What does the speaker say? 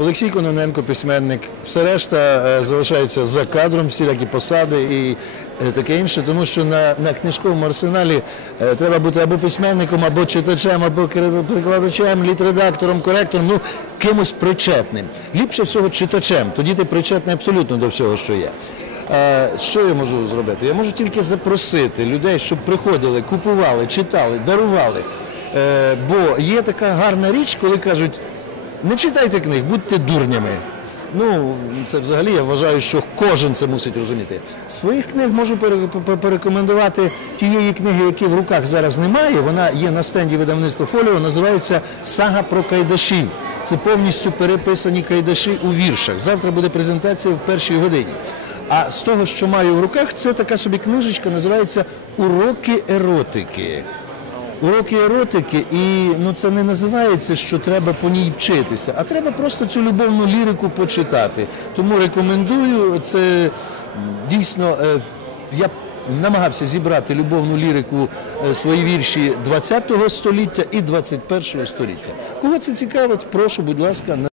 Олексій Кононенко, письменник. Все решта е, залишається за кадром, всілякі посади і е, таке інше, тому що на, на книжковому арсеналі е, треба бути або письменником, або читачем, або перекладачем, літредактором, коректором, ну кимось причетним. Ліпше всього читачем, тоді ти причетний абсолютно до всього, що є. Що я можу зробити? Я можу тільки запросити людей, щоб приходили, купували, читали, дарували. Бо є така гарна річ, коли кажуть, не читайте книг, будьте дурнями. Ну, це взагалі я вважаю, що кожен це мусить розуміти. Своїх книг можу порекомендувати тієї книги, які в руках зараз немає. Вона є на стенді видавництва Фоліо, називається Сага про Кайдашів. Це повністю переписані кайдаші у віршах. Завтра буде презентація в першій годині. А з того, що маю в руках, це така собі книжечка, називається Уроки еротики. Уроки еротики, і ну це не називається, що треба по ній вчитися, а треба просто цю любовну лірику почитати. Тому рекомендую це дійсно. е, Я намагався зібрати любовну лірику е, свої вірші 20-го століття і 21-го століття. Кого це цікавить, прошу, будь ласка,